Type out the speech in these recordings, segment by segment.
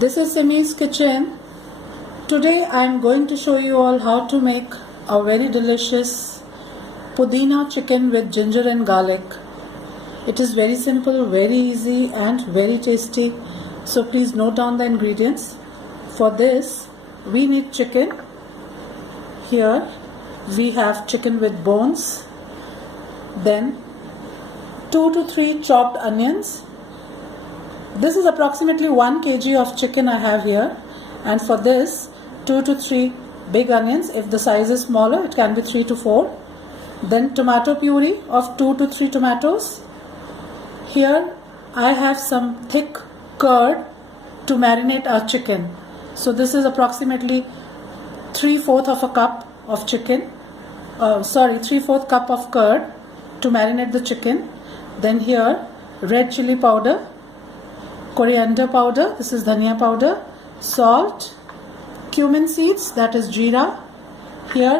This is Simi's kitchen. Today I am going to show you all how to make a very delicious pudina chicken with ginger and garlic. It is very simple, very easy and very tasty. So please note down the ingredients. For this we need chicken. Here we have chicken with bones. Then 2 to 3 chopped onions. This is approximately 1 kg of chicken I have here, and for this 2 to 3 big onions. If the size is smaller, it can be 3 to 4. Then tomato puree of 2 to 3 tomatoes. Here I have some thick curd to marinate our chicken. So this is approximately 3/4 of a cup of chicken. 3/4 cup of curd to marinate the chicken. Then here red chili powder, coriander powder, this is dhania powder, salt, cumin seeds, that is jeera. Here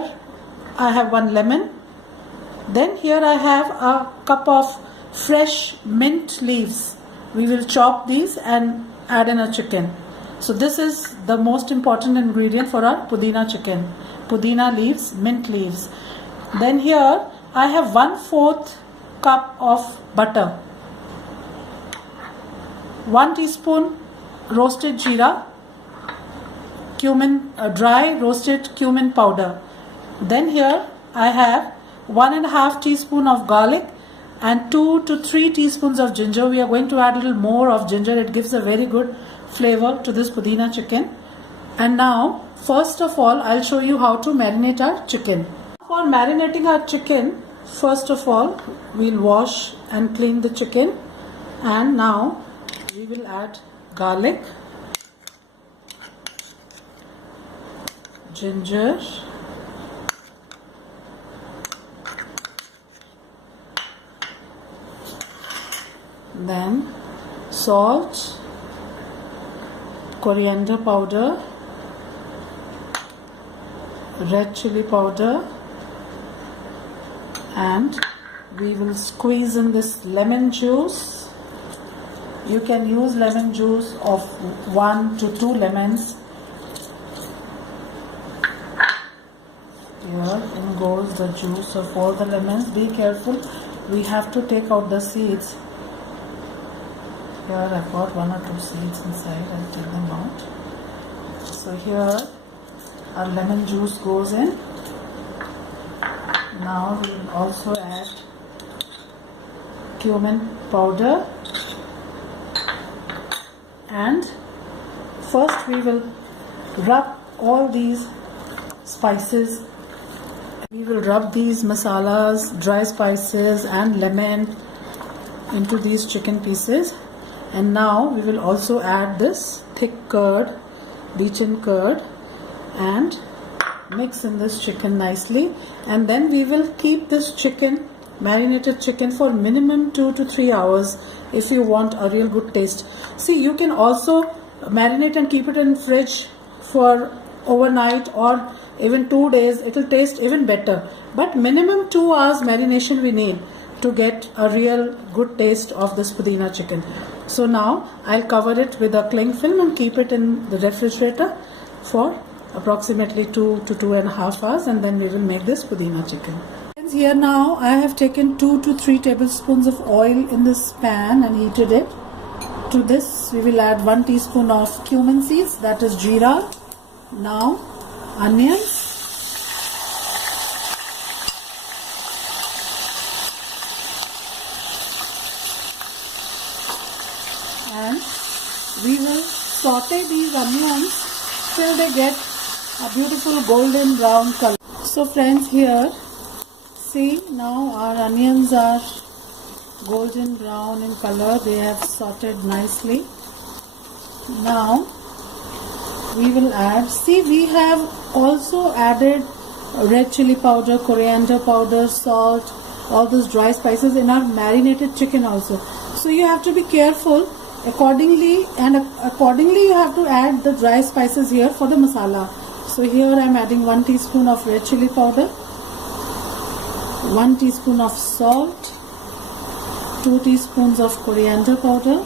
I have 1 lemon. Then here I have a cup of fresh mint leaves. We will chop these and add in our chicken. So this is the most important ingredient for our pudina chicken. Pudina leaves, mint leaves. Then here I have 1/4 cup of butter, 1 teaspoon roasted jeera, cumin, dry roasted cumin powder. Then here I have 1.5 teaspoon of garlic and 2 to 3 teaspoons of ginger. We are going to add a little more of ginger. It gives a very good flavor to this pudina chicken. And now first of all I'll show you how to marinate our chicken. For marinating our chicken, first of all we'll wash and clean the chicken, and now we will add garlic, ginger, then salt, coriander powder, red chili powder, and we will squeeze in this lemon juice. You can use lemon juice of 1 to 2 lemons. Here in goes the juice of all the lemons. Be careful, we have to take out the seeds. Here I've got 1 or 2 seeds inside. I'll take them out. So here our lemon juice goes in. Now we will also add cumin powder, and first we will rub all these spices. We will rub these masalas, dry spices and lemon into these chicken pieces. And now we will also add this thick curd, beaten curd, and mix in this chicken nicely. And then we will keep this chicken, marinated chicken, for minimum 2 to 3 hours if you want a real good taste. See, you can also marinate and keep it in fridge for overnight or even 2 days. It will taste even better, but minimum 2 hours marination we need to get a real good taste of this pudina chicken. So now I'll cover it with a cling film and keep it in the refrigerator for approximately 2 to 2.5 hours, and then we will make this pudina chicken. Here now I have taken 2 to 3 tablespoons of oil in this pan and heated it. To this we will add 1 teaspoon of cumin seeds, that is jeera. Now onions, and we will saute these onions till they get a beautiful golden brown color. So friends, here see, now our onions are golden brown in color. They have sauteed nicely. Now we will add, see, we have also added red chili powder, coriander powder, salt, all those dry spices in our marinated chicken also. So you have to be careful accordingly, and accordingly you have to add the dry spices here for the masala. So here I am adding 1 teaspoon of red chili powder, 1 teaspoon of salt, 2 teaspoons of coriander powder,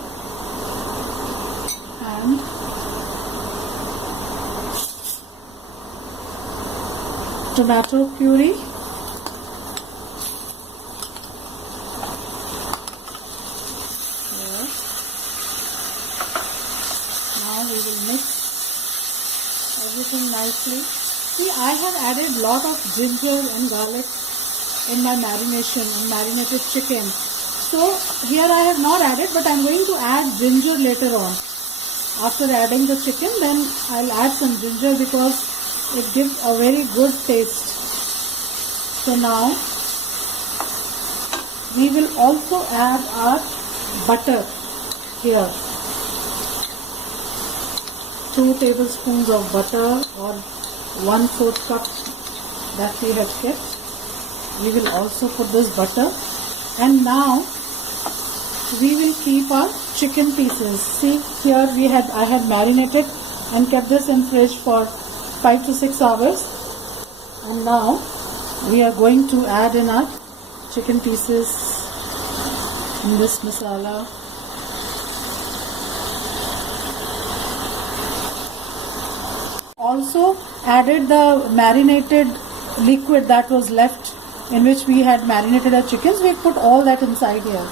and tomato puree. Here. Now we will mix everything nicely. See, I have added lot of ginger and garlic in my marinated chicken. So here I have not added, but I am going to add ginger later on. After adding the chicken, then I'll add some ginger because it gives a very good taste. So now we will also add our butter here. 2 tablespoons of butter or 1/4 cup that we have kept. We will also put this butter, and now we will keep our chicken pieces. See, here I had marinated and kept this in fridge for 5 to 6 hours, and now we are going to add in our chicken pieces in this masala. Also added the marinated liquid that was left, in which we had marinated our chickens. We put all that inside here,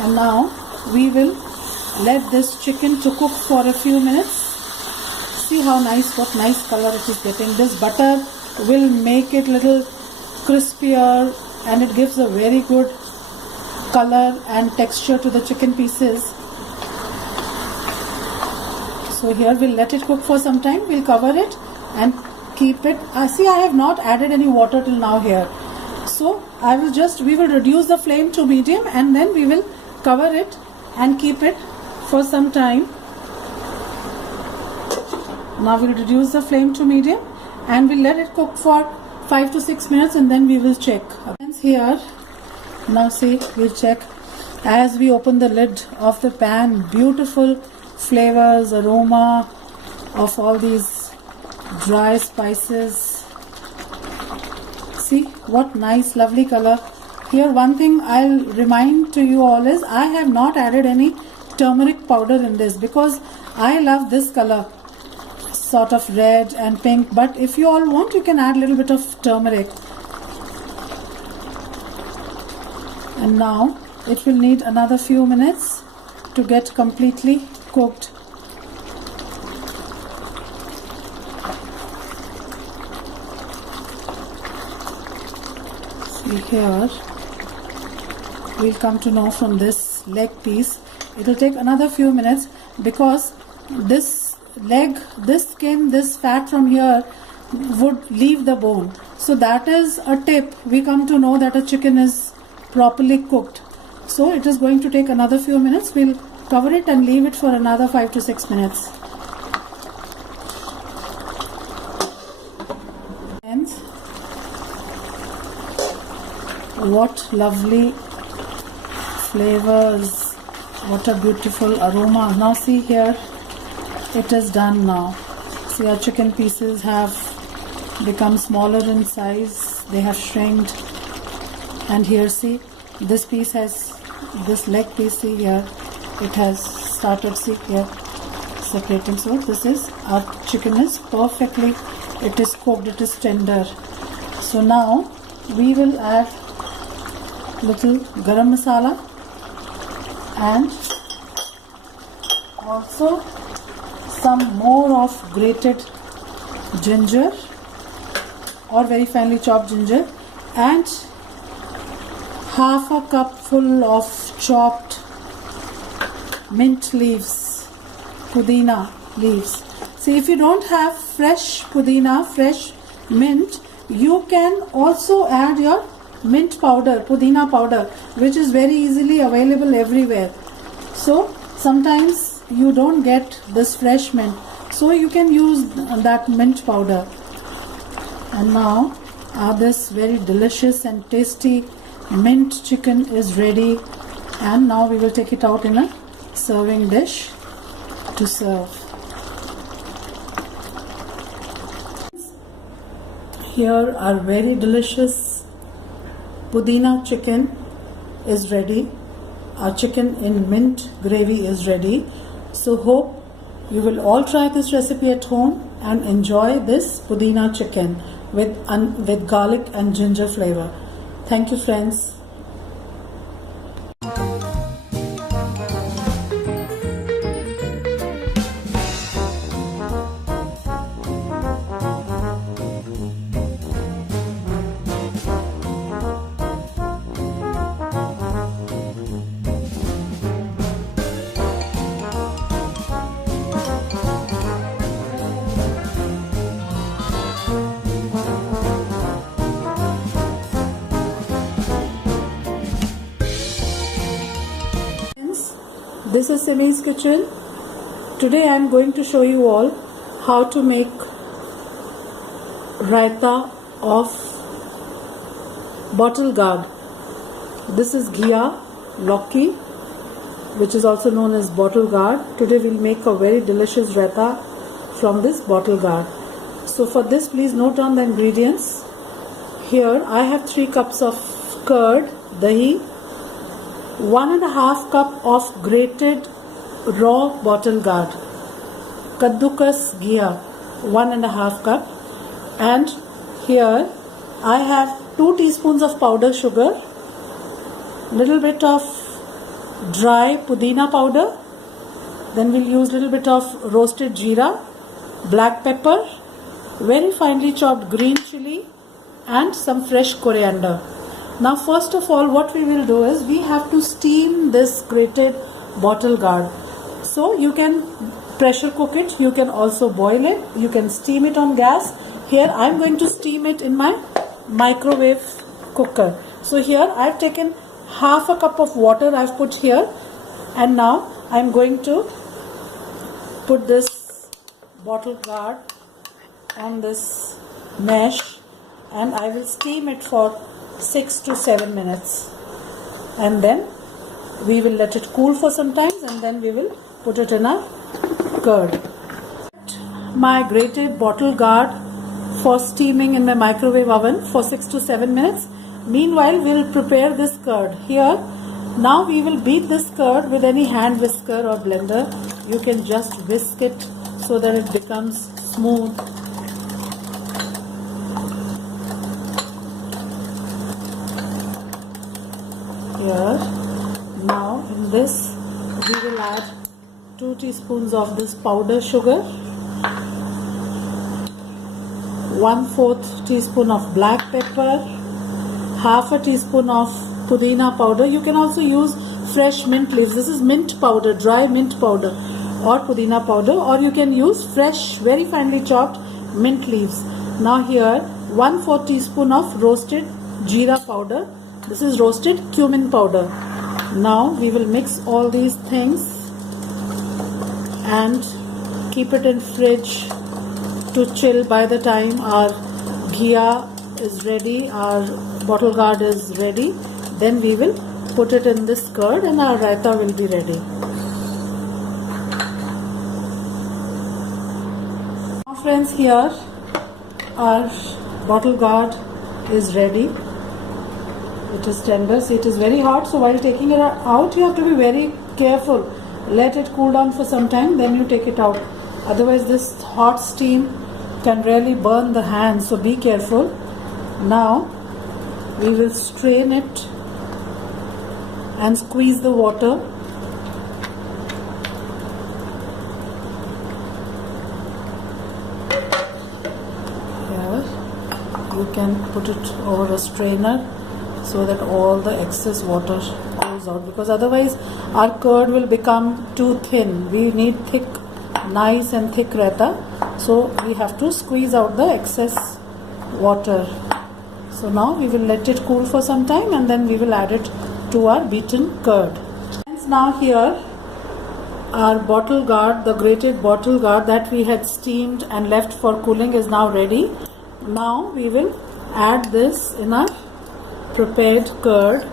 and now we will let this chicken to cook for a few minutes. See how nice, what nice color it is getting. This butter will make it little crispier, and it gives a very good color and texture to the chicken pieces. So here we'll let it cook for some time. We'll cover it and keep it. See, I have not added any water till now here. So we will reduce the flame to medium, and then we will cover it and keep it for some time. Now we'll reduce the flame to medium and we'll let it cook for 5 to 6 minutes, and then we will check. Here, now see, we'll check. As we open the lid of the pan, beautiful flavors, aroma of all these dry spices. See what nice, lovely color. Here, one thing I'll remind to you all is I have not added any turmeric powder in this because I love this color, sort of red and pink. But if you all want, you can add a little bit of turmeric. And now it will need another few minutes to get completely cooked. See here, we'll come to know from this leg piece. It will take another few minutes because this leg, this skin, this fat from here would leave the bone. So that is a tip. We come to know that a chicken is properly cooked. So it is going to take another few minutes. We'll cover it and leave it for another 5 to 6 minutes. And what lovely flavors, what a beautiful aroma. Now see here, it is done now. See, our chicken pieces have become smaller in size. They have shrinked. And here, see, this piece has, this leg piece, see here, it has started, see here, separating. So this is, our chicken is perfectly, it is cooked, it is tender. So now we will add little garam masala and also some more of grated ginger or very finely chopped ginger, and half a cup full of chopped mint leaves, pudina leaves. See, if you don't have fresh pudina, fresh mint, you can also add your mint powder, pudina powder, which is very easily available everywhere. So sometimes you don't get this fresh mint, so you can use that mint powder. And now this very delicious and tasty mint chicken is ready, and now we will take it out in a serving dish to serve. Here our very delicious pudina chicken is ready. Our chicken in mint gravy is ready. So hope you will all try this recipe at home and enjoy this pudina chicken with garlic and ginger flavor. Thank you, friends. This is Simi's kitchen. Today I am going to show you all how to make raita of bottle gourd. This is ghiya, lauki, which is also known as bottle gourd. Today we'll make a very delicious raita from this bottle gourd. So for this, please note down the ingredients. Here I have 3 cups of curd, dahi, 1.5 cup of grated raw bottle gourd, kaddukas ghiya, 1.5 cup, and here I have 2 teaspoons of powder sugar, little bit of dry pudina powder, then we'll use little bit of roasted jeera, black pepper, very finely chopped green chili, and some fresh coriander. Now first of all, what we will do is we have to steam this grated bottle gourd. So you can pressure cook it, you can also boil it, you can steam it on gas. Here I am going to steam it in my microwave cooker. So here I have taken half a cup of water I have put here, and now I am going to put this bottle gourd on this mesh and I will steam it for 6 to 7 minutes, and then we will let it cool for some time, and then we will put it in our curd. My grated bottle gourd for steaming in my microwave oven for 6 to 7 minutes. Meanwhile, we will prepare this curd. Here, now we will beat this curd with any hand whisker or blender. You can just whisk it so that it becomes smooth. Here, now in this we will add 2 teaspoons of this powder sugar, 1/4 teaspoon of black pepper, half a teaspoon of pudina powder. You can also use fresh mint leaves. This is mint powder, dry mint powder, or pudina powder, or you can use fresh, very finely chopped mint leaves. Now here 1/4 teaspoon of roasted jeera powder. This is roasted cumin powder. Now we will mix all these things and keep it in fridge to chill. By the time our ghiya is ready, our bottle gourd is ready, then we will put it in this curd and our raita will be ready. Now friends, here our bottle gourd is ready. It is tender. See, it is very hot, so while taking it out you have to be very careful. Let it cool down for some time, then you take it out. Otherwise this hot steam can really burn the hands, so be careful. Now we will strain it and squeeze the water. Here you can put it over a strainer so that all the excess water goes out, because otherwise our curd will become too thin. We need thick, nice and thick raita, so we have to squeeze out the excess water. So now we will let it cool for some time and then we will add it to our beaten curd. Now here our bottle gourd, the grated bottle gourd that we had steamed and left for cooling, is now ready. Now we will add this in our prepared curd.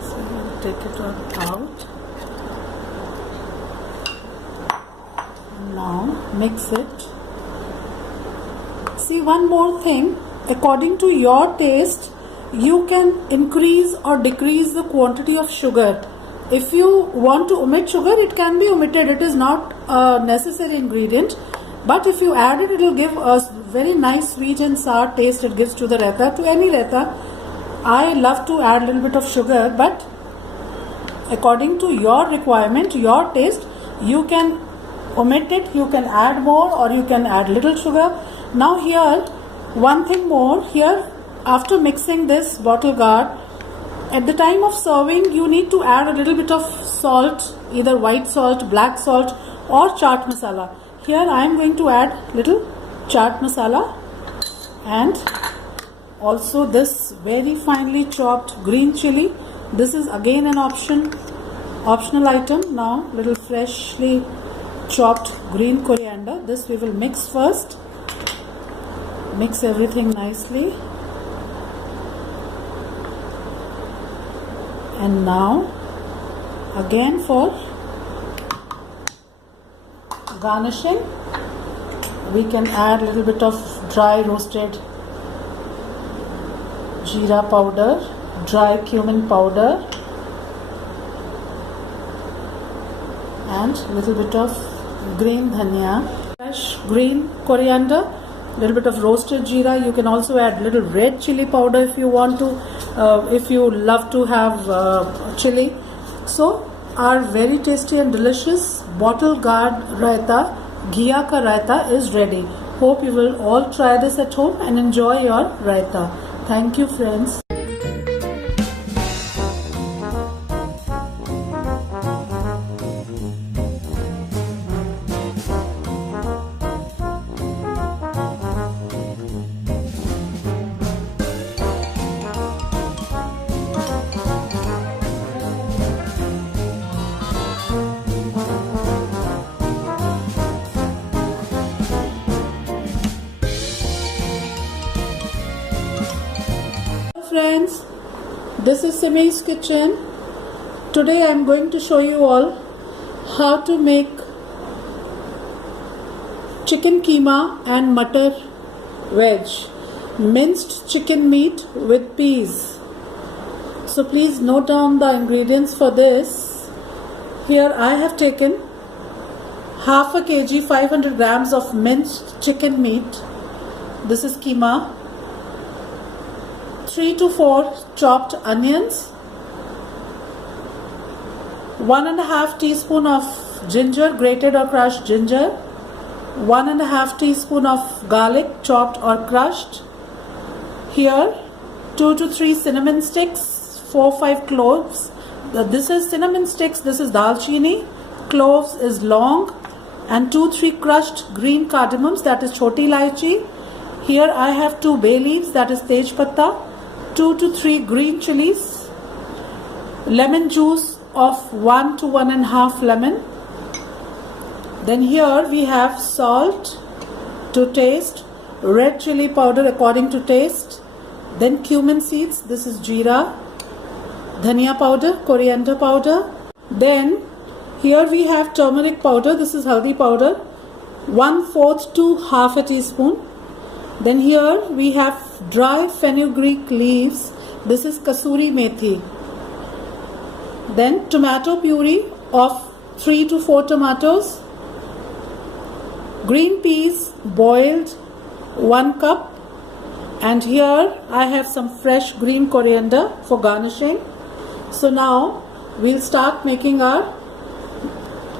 So we'll take it out. Now mix it. See, one more thing, according to your taste you can increase or decrease the quantity of sugar. If you want to omit sugar, it can be omitted. It is not a necessary ingredient. But if you add it, it will give a very nice sweet and sour taste it gives to the raita, to any raita. I love to add a little bit of sugar, but according to your requirement, your taste, you can omit it, you can add more, or you can add little sugar. Now here, one thing more, here after mixing this bottle gourd, at the time of serving, you need to add a little bit of salt, either white salt, black salt, or chaat masala. Here I am going to add little chaat masala and also this very finely chopped green chili. This is again an optional item. Now little freshly chopped green coriander. This we will mix first. Mix everything nicely. And now again for garnishing, we can add a little bit of dry roasted jeera powder, dry cumin powder, and a little bit of green dhania, fresh green coriander, a little bit of roasted jeera. You can also add little red chili powder if you want to, if you love to have chili. So our very tasty and delicious bottle gourd raita, ghiya ka raita is ready. Hope you will all try this at home and enjoy your raita. Thank you, friends. Friends, this is Simi's kitchen. Today I am going to show you all how to make chicken keema and matar veg, minced chicken meat with peas. So please note down the ingredients for this. Here I have taken half a kg 500 grams of minced chicken meat. This is keema. 3 to 4 chopped onions, 1.5 teaspoon of ginger, grated or crushed ginger, 1.5 teaspoon of garlic, chopped or crushed. Here 2 to 3 cinnamon sticks, 4-5 cloves. This is cinnamon sticks, this is dalchini, cloves is long, and 2-3 crushed green cardamoms, that is choti ilaichi. Here I have 2 bay leaves, that is tej patta, 2 to 3 green chilies, lemon juice of 1 to 1.5 lemon. Then here we have salt to taste, red chili powder according to taste, then cumin seeds, this is jeera, dhania powder, coriander powder. Then here we have turmeric powder, this is haldi powder, 1/4 to half a teaspoon. Then here we have dry fenugreek leaves, this is kasuri methi. Then tomato puree of 3 to 4 tomatoes, green peas boiled 1 cup, and here I have some fresh green coriander for garnishing. So now we'll start making our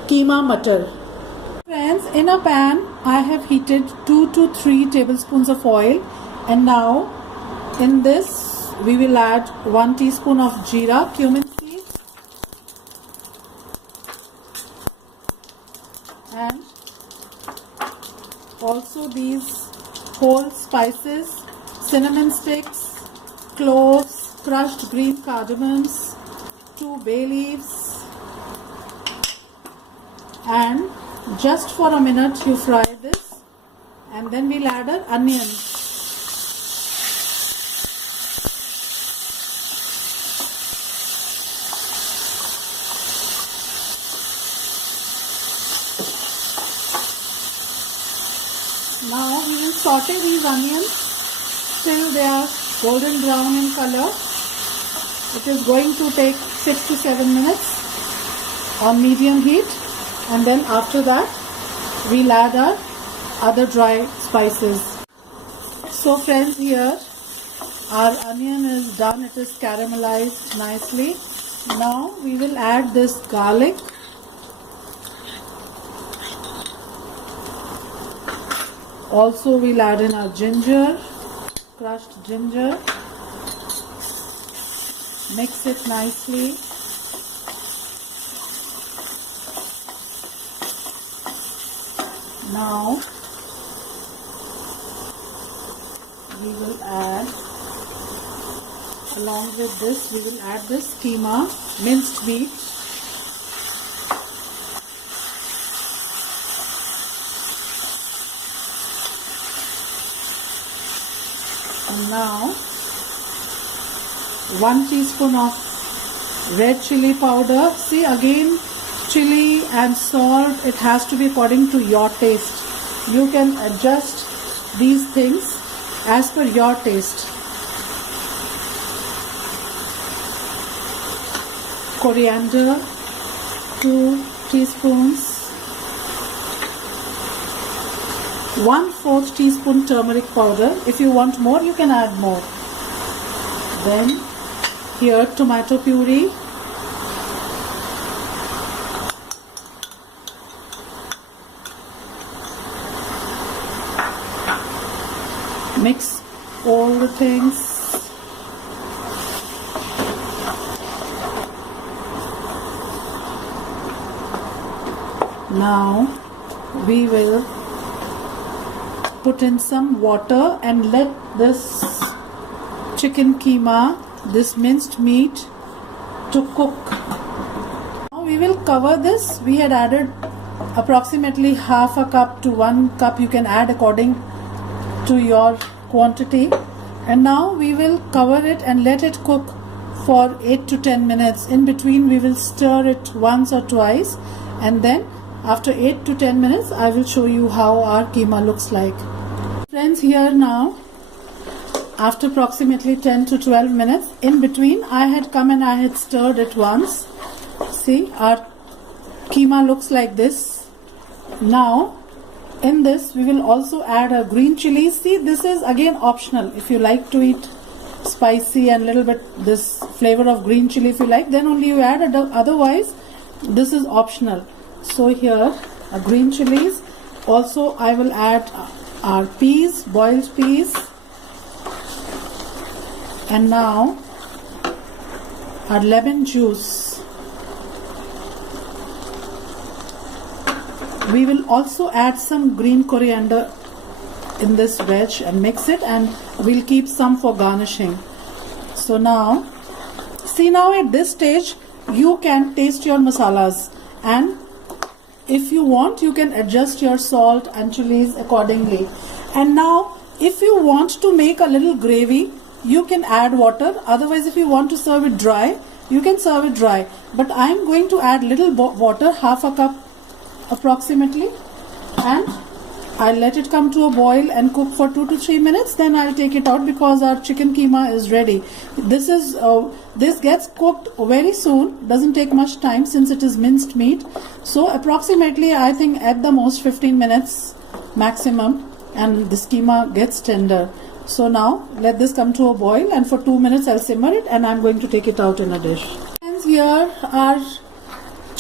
keema matar. Friends, in a pan I have heated 2 to 3 tablespoons of oil, and now in this we will add 1 teaspoon of jeera, cumin seeds, and also these whole spices, cinnamon sticks, cloves, crushed green cardamoms, 2 bay leaves, and just for a minute you fry this, and then we'll add an onion. Now we will saute these onions till they are golden brown in color. It is going to take 6 to 7 minutes on medium heat, and then after that we'll add our other dry spices. So friends, here our onion is done. It is caramelized nicely. Now we will add this garlic. Also we'll add in our ginger, crushed ginger. Mix it nicely. Now we will add, along with this, we will add this keema, minced meat. And now 1 teaspoon of red chili powder. See, again, chili and salt, it has to be according to your taste. You can adjust these things as per your taste. Coriander, 2 teaspoons. 1/4 teaspoon turmeric powder. If you want more, you can add more. Then here tomato puree. Mix all the things. Now we will put in some water and let this chicken keema, this minced meat, to cook. Now we will cover this. We had added approximately half a cup to 1 cup. You can add according to your quantity. And now we will cover it and let it cook for 8 to 10 minutes. In between we will stir it once or twice, and then after 8 to 10 minutes I will show you how our keema looks like. Friends, here now, after approximately 10 to 12 minutes, in between I had come and I had stirred it once. See, our keema looks like this. Now in this we will also add a green chili. See, this is again optional. If you like to eat spicy and little bit this flavor of green chili, if you like, then only you add it. Otherwise this is optional. So here are green chilies. Also I will add our peas, boiled peas. And now our lemon juice. We will also add some green coriander in this veg and mix it, and we'll keep some for garnishing. So now, see, now at this stage you can taste your masalas, and if you want you can adjust your salt and chilies accordingly. And now if you want to make a little gravy, you can add water. Otherwise, if you want to serve it dry, you can serve it dry. But I am going to add little water, half a cup approximately, and I'll let it come to a boil and cook for 2 to 3 minutes. Then I'll take it out because our chicken keema is ready. This gets cooked very soon, doesn't take much time since it is minced meat. So approximately, I think at the most 15 minutes maximum, and this keema gets tender. So now let this come to a boil, and for 2 minutes I'll simmer it, and I'm going to take it out in a dish. Friends, here our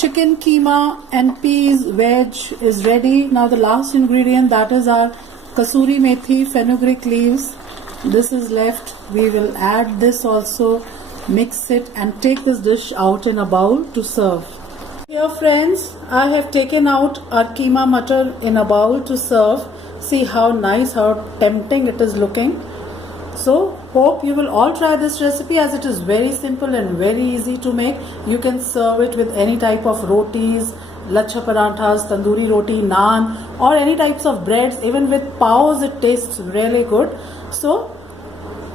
chicken keema and peas veg is ready. Now the last ingredient, that is our kasuri methi, fenugreek leaves. This is left. We will add this also, mix it, and take this dish out in a bowl to serve. Here friends, I have taken out our keema matar in a bowl to serve. See how nice, how tempting it is looking. So hope you will all try this recipe, as it is very simple and very easy to make. You can serve it with any type of rotis, lachha paranthas, tandoori roti, naan, or any types of breads. Even with paos it tastes really good. So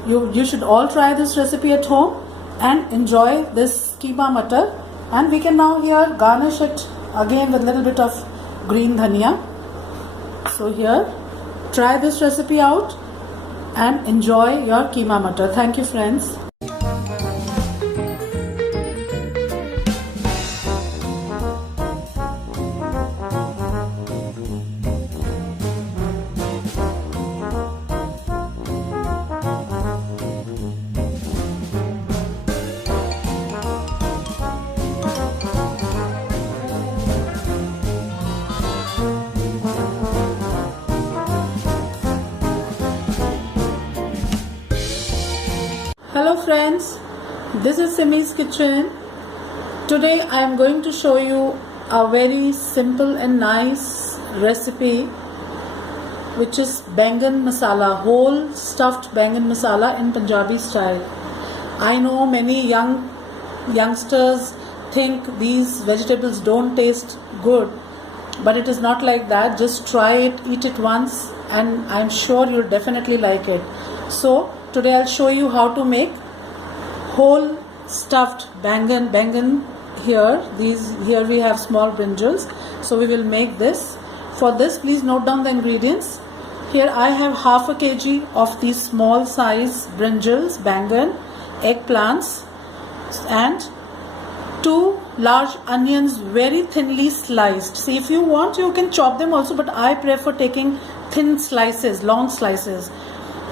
you should all try this recipe at home and enjoy this keema matar. And we can now here garnish it again with a little bit of green dhania. So here, try this recipe out. and enjoy your keema matar. Thank you, friends. Hello friends, this is Simi's kitchen. Today I am going to show you a very simple and nice recipe, which is bangan masala, whole stuffed bangan masala in Punjabi style. I know many youngsters think these vegetables don't taste good, but it is not like that. Just try it, eat it once, and I'm sure you'll definitely like it. So today I'll show you how to make whole stuffed bangan here. Here we have small brinjals, so we will make this. For this, please note down the ingredients. Here I have half a kg of these small size brinjals, bangan, eggplants, and 2 large onions, very thinly sliced. See, if you want, you can chop them also, but I prefer taking thin slices, long slices.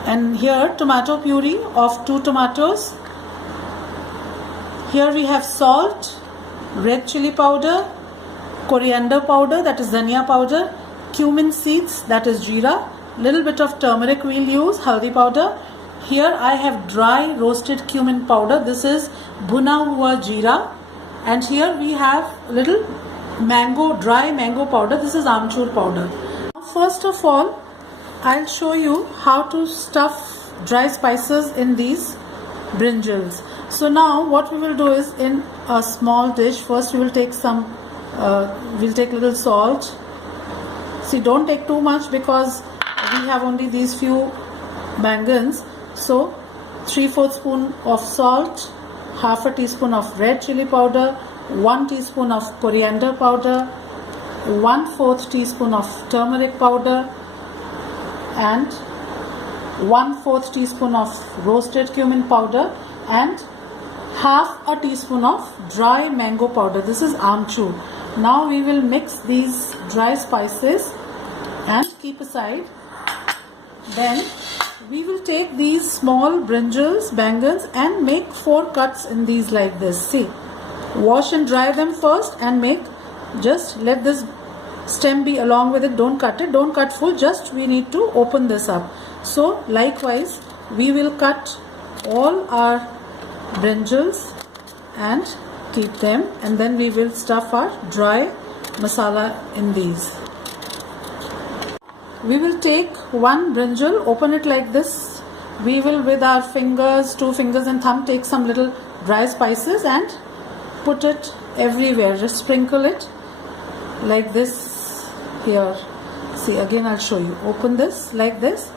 And here tomato puree of 2 tomatoes. Here we have salt, red chili powder, coriander powder, that is dhania powder, cumin seeds, that is jeera, little bit of turmeric we'll use, haldi powder. Here I have dry roasted cumin powder, this is bhuna hua jeera. And here we have little dry mango powder, this is amchur powder. First of all, I'll show you how to stuff dry spices in these brinjals. So now what we will do is, in a small dish, first we will take little salt. See, don't take too much because we have only these few bangans. So 3/4 spoon of salt, half a teaspoon of red chili powder, 1 teaspoon of coriander powder, 1/4 teaspoon of turmeric powder, and 1/4 teaspoon of roasted cumin powder, and half a teaspoon of dry mango powder. This is amchur. Now we will mix these dry spices and keep aside. Then we will take these small brinjals, bangans, and make 4 cuts in these like this. See, wash and dry them first and just let this stem be along with it. Don't cut it, don't cut full, just we need to open this up. So likewise we will cut all our brinjals and keep them, and then we will stuff our dry masala in these. We will take 1 brinjal, open it like this. We will, with our fingers, 2 fingers and thumb, take some little dry spices and put it everywhere. Just sprinkle it like this here. See, again I'll show you. Open this like this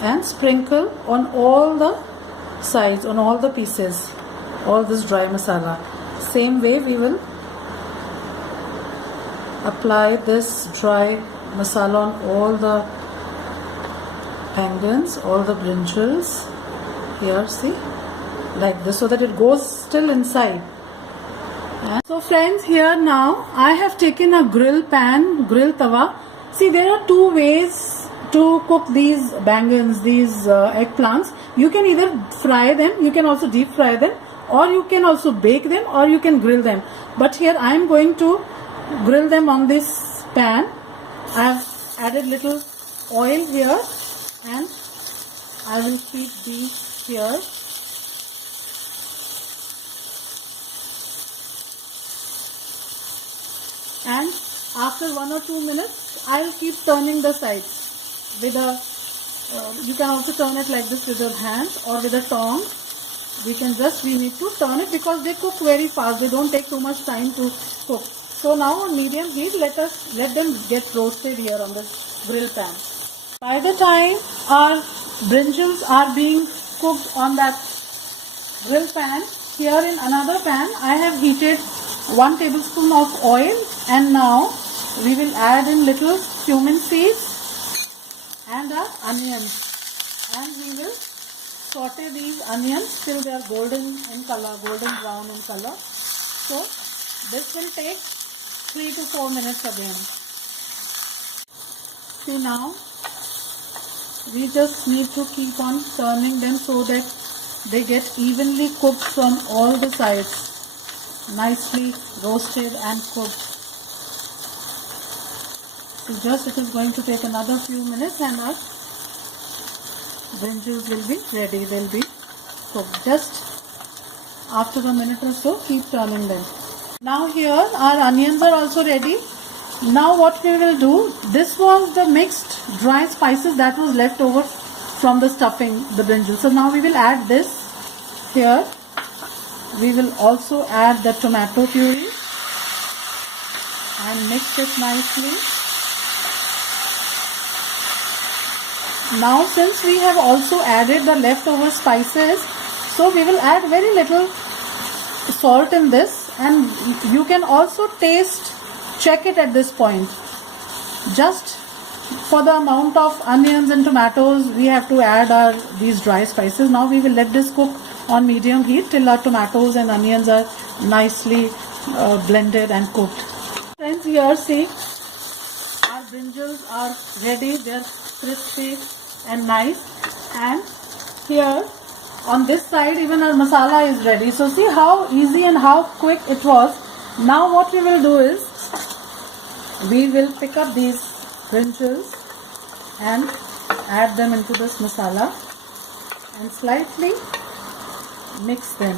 and sprinkle on all the sides, on all the pieces, all this dry masala. Same way we will apply this dry masala on all the bangans, all the brinjals here, see, like this, so that it goes still inside. And so friends, here now I have taken a grill tawa. See, there are 2 ways to cook these bangans, these eggplants. You can either fry them, you can also deep fry them, or you can also bake them, or you can grill them. But here I am going to grill them on this pan. I have added little oil here, and I will keep these here. And after 1 or 2 minutes, I will keep turning the sides with a you can also turn it like this with your hands or with a tong. We need to turn it because they cook very fast. They don't take too much time to cook. So now on medium heat, let them get roasted here on this grill pan. By the time our brinjals are being cooked on that grill pan, here in another pan I have heated 1 tablespoon of oil, and now we will add in little cumin seeds and our onions. and we will saute these onions till they are golden in color, golden brown in color. So this will take 3 to 4 minutes again. So now we just need to keep on turning them so that they get evenly cooked from all the sides, nicely roasted and cooked. So just it is going to take another few minutes and our brinjals will be ready, will be cooked. Just after a minute or so, keep turning them. Now here our onions are also ready. Now what we will do, this was the mixed dry spices that was left over from the stuffing, the brinjal. So now we will add this here. We will also add the tomato puree and mix it nicely. Now since we have also added the leftover spices, so we will add very little salt in this, and you can also check it at this point. Just for the amount of onions and tomatoes we have to add these dry spices. Now we will let this cook on medium heat till our tomatoes and onions are nicely blended and cooked. Friends, here see, our brinjals are ready. They are crispy and nice, and here on this side even our masala is ready. So see how easy and how quick it was. Now what we will do is we will pick up these brinjals and add them into this masala and slightly mix them.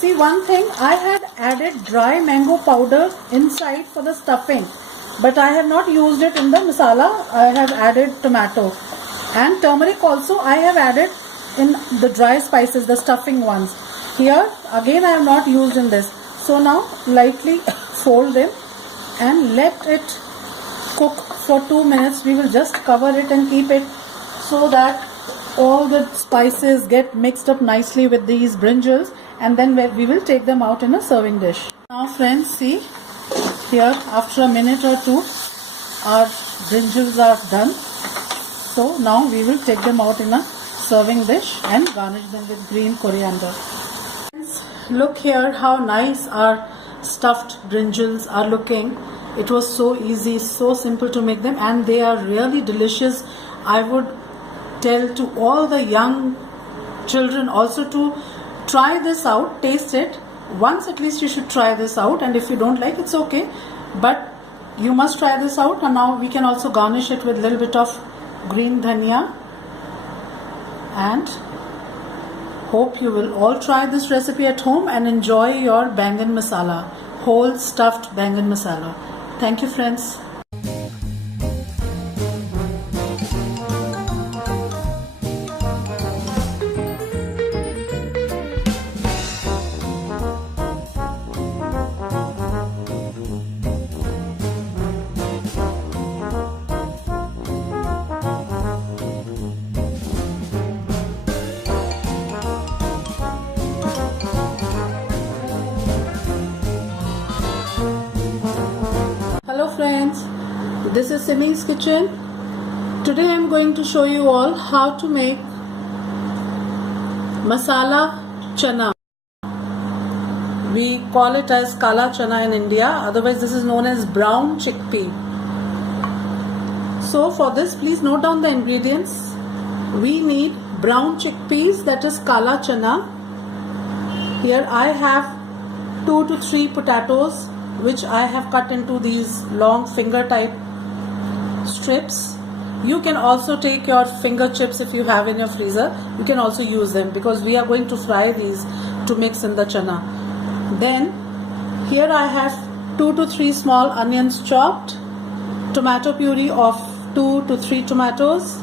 See, one thing, I had added dry mango powder inside for the stuffing, but I have not used it in the masala. I have added tomato and turmeric also I have added in the dry spices, the stuffing ones. Here again I have not used in this. So now lightly fold them and let it cook for 2 minutes. We will just cover it and keep it so that all the spices get mixed up nicely with these brinjals, and then we will take them out in a serving dish. Now friends, see here after a minute or two our brinjals are done. So now we will take them out in a serving dish and garnish them with green coriander. Look here how nice our stuffed brinjals are looking. It was so easy, so simple to make them, and they are really delicious. I would tell to all the young children also to try this out, taste it. Once at least you should try this out, and if you don't like, it's okay, but you must try this out. And now we can also garnish it with a little bit of green dhania, and hope you will all try this recipe at home and enjoy your bangan masala, whole stuffed bangan masala. Thank you friends. Hello friends, this is Simi's kitchen. Today I am going to show you all how to make masala chana. We call it as kala chana in India, otherwise this is known as brown chickpea. So for this, please note down the ingredients. We need brown chickpeas, that is kala chana. Here I have 2 to 3 potatoes, which I have cut into these long finger type strips. You can also take your finger chips if you have in your freezer. You can also use them because we are going to fry these to mix in the chana. Then here I have 2 to 3 small onions chopped, tomato puree of 2 to 3 tomatoes.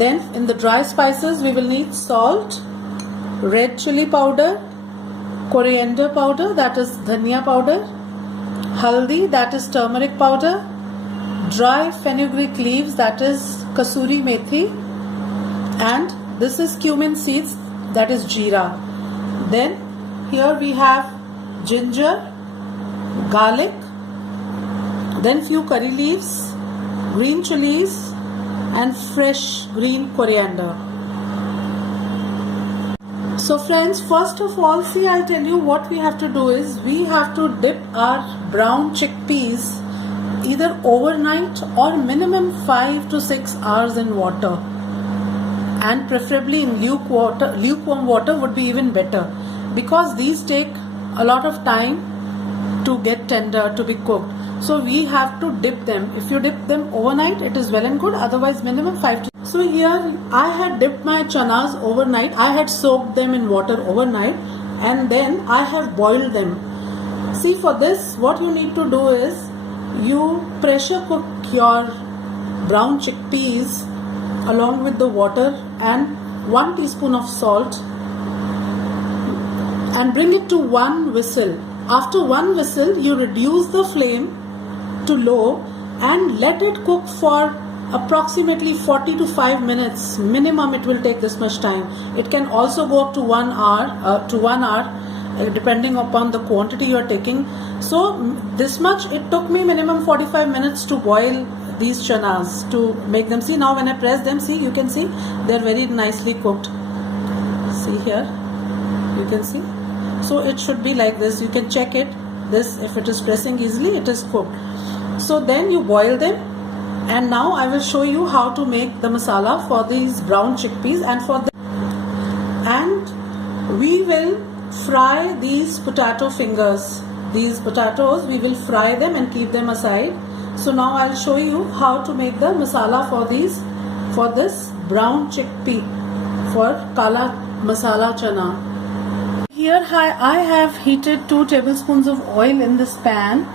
Then in the dry spices we will need salt, red chili powder, coriander powder, that is dhania powder, haldi, that is turmeric powder, dry fenugreek leaves, that is kasuri methi, and this is cumin seeds, that is jeera. Then here we have ginger, garlic, then few curry leaves, green chilies and fresh green coriander. So friends, first of all, see, I'll tell you what we have to do is we have to dip our brown chickpeas either overnight or minimum 5 to 6 hours in water, and preferably in lukewarm water would be even better, because these take a lot of time to get tender, to be cooked. So we have to dip them. If you dip them overnight, it is well and good, otherwise minimum 5 to. So here I had dipped my chanas overnight. I had soaked them in water overnight and then I have boiled them. See, for this what you need to do is you pressure cook your brown chickpeas along with the water and 1 teaspoon of salt and bring it to 1 whistle. After 1 whistle, you reduce the flame to low and let it cook for approximately 40 to 5 minutes. Minimum it will take this much time. It can also go up to 1 hour, depending upon the quantity you are taking. So this much, it took me minimum 45 minutes to boil these chanas, to make them. See, now when I press them, see, you can see they are very nicely cooked. See here, you can see. So it should be like this. You can check it. This, if it is pressing easily, it is cooked. So then you boil them, and now I will show you how to make the masala for these brown chickpeas. And we will fry these potato fingers. These potatoes, we will fry them and keep them aside. So now I'll show you how to make the masala for this brown chickpea, for kala masala chana. Here I have heated 2 tablespoons of oil in this pan.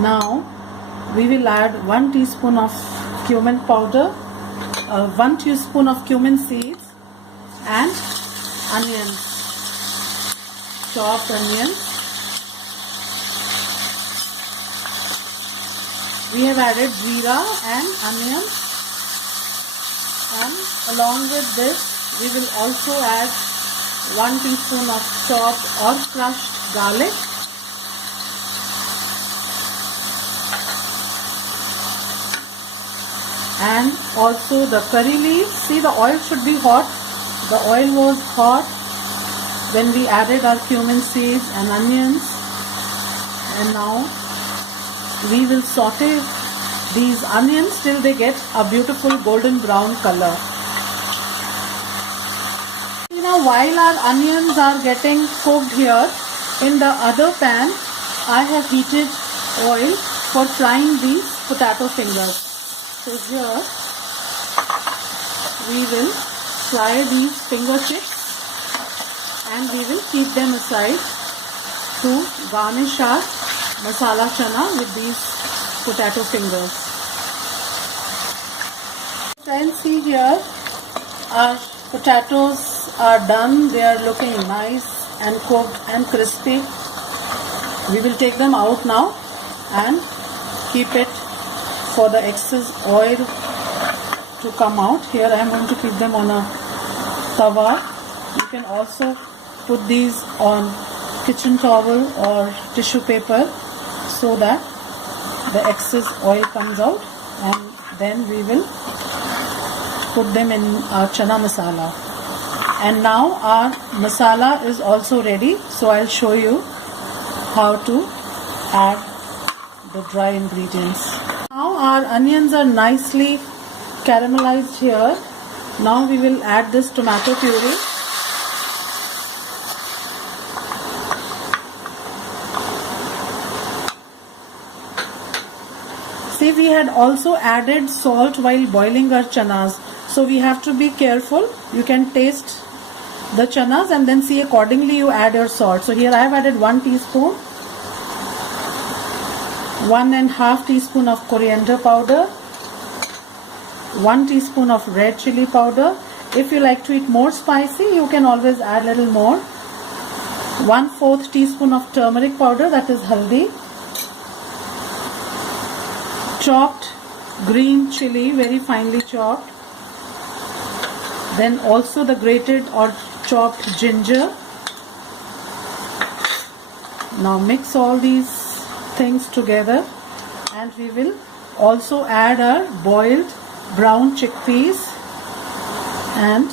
Now we will add 1 teaspoon of cumin powder, 1 teaspoon of cumin seeds, and onions, chopped onions. We have added jeera and onions, and along with this we will also add 1 teaspoon of chopped or crushed garlic, and also the curry leaves. See, the oil should be hot. The oil was hot when we added our cumin seeds and onions, and now we will saute these onions till they get a beautiful golden brown color. Now while our onions are getting cooked here, in the other pan I have heated oil for frying these potato fingers. So here we will fry these finger chips and we will keep them aside to garnish our masala chana with these potato fingers. Friends, see here, our potatoes are done. They are looking nice and cooked and crispy. We will take them out now and keep it for the excess oil to come out. Here I am going to keep them on a tawa. You can also put these on kitchen towel or tissue paper so that the excess oil comes out, and then we will put them in our chana masala. And now our masala is also ready, so I'll show you how to add the dry ingredients. Now our onions are nicely caramelized here. Now we will add this tomato puree. See, we had also added salt while boiling our chanas, so we have to be careful. You can taste the chanas and then see accordingly you add your salt. So here I have added 1 teaspoon, 1.5 teaspoon of coriander powder, 1 teaspoon of red chili powder. If you like to eat more spicy, you can always add a little more. 1/4 teaspoon of turmeric powder, that is haldi. Chopped green chili, very finely chopped. Then also the grated or chopped ginger. Now mix all these things together and we will also add our boiled brown chickpeas and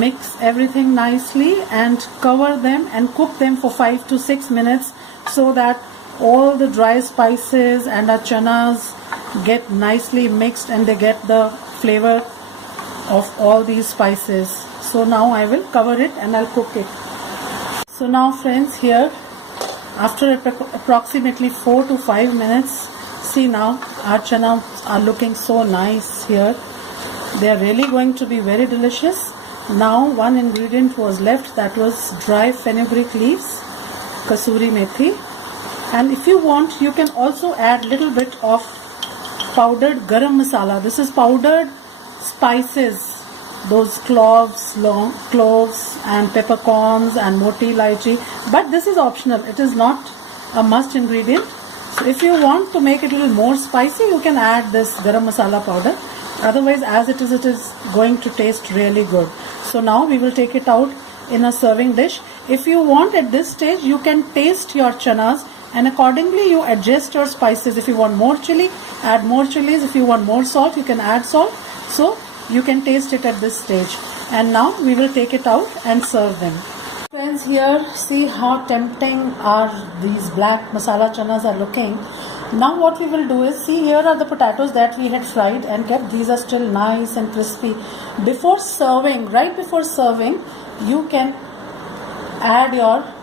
mix everything nicely and cover them and cook them for 5 to 6 minutes so that all the dry spices and our chanas get nicely mixed and they get the flavor of all these spices. So now I will cover it and I'll cook it. So now friends, here after approximately 4 to 5 minutes, see now our chana are looking so nice here. They are really going to be very delicious. Now one ingredient was left, that was dry fenugreek leaves, kasuri methi, and if you want you can also add little bit of powdered garam masala. This is powdered spices, those cloves and peppercorns and moti elaichi, but this is optional, it is not a must ingredient. So if you want to make it a little more spicy, you can add this garam masala powder. Otherwise, as it is going to taste really good. So now we will take it out in a serving dish. If you want, at this stage you can taste your chanas and accordingly you adjust your spices. If you want more chili, add more chilies. If you want more salt, you can add salt. So you can taste it at this stage. And now we will take it out and serve them. Friends, here see how tempting these black masala chanas are looking. Now what we will do is, see, here are the potatoes that we had fried and kept. These are still nice and crispy. Before serving, right before serving, you can add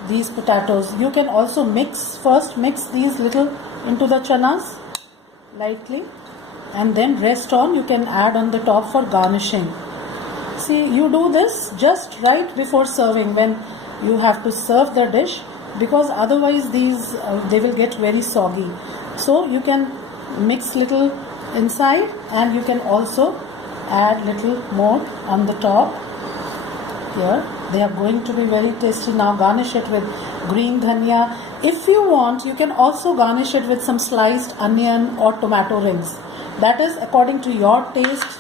these potatoes. You can also mix these little into the chanas lightly, and then rest on you can add on the top for garnishing. See, you do this just right before serving when you have to serve the dish, because otherwise these they will get very soggy. So you can mix little inside and you can also add little more on the top. Here they are going to be very tasty. Now garnish it with green dhania. If you want, you can also garnish it with some sliced onion or tomato rings. That is according to your taste,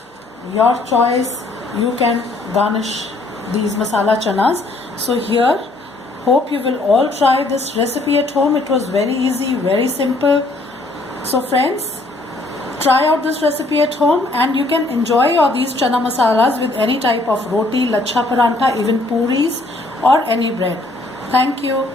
your choice. You can garnish these masala chanas. So here, hope you will all try this recipe at home. It was very easy, very simple. So friends, try out this recipe at home and you can enjoy these chana masalas with any type of roti, lachha parantha, even puris or any bread. Thank you.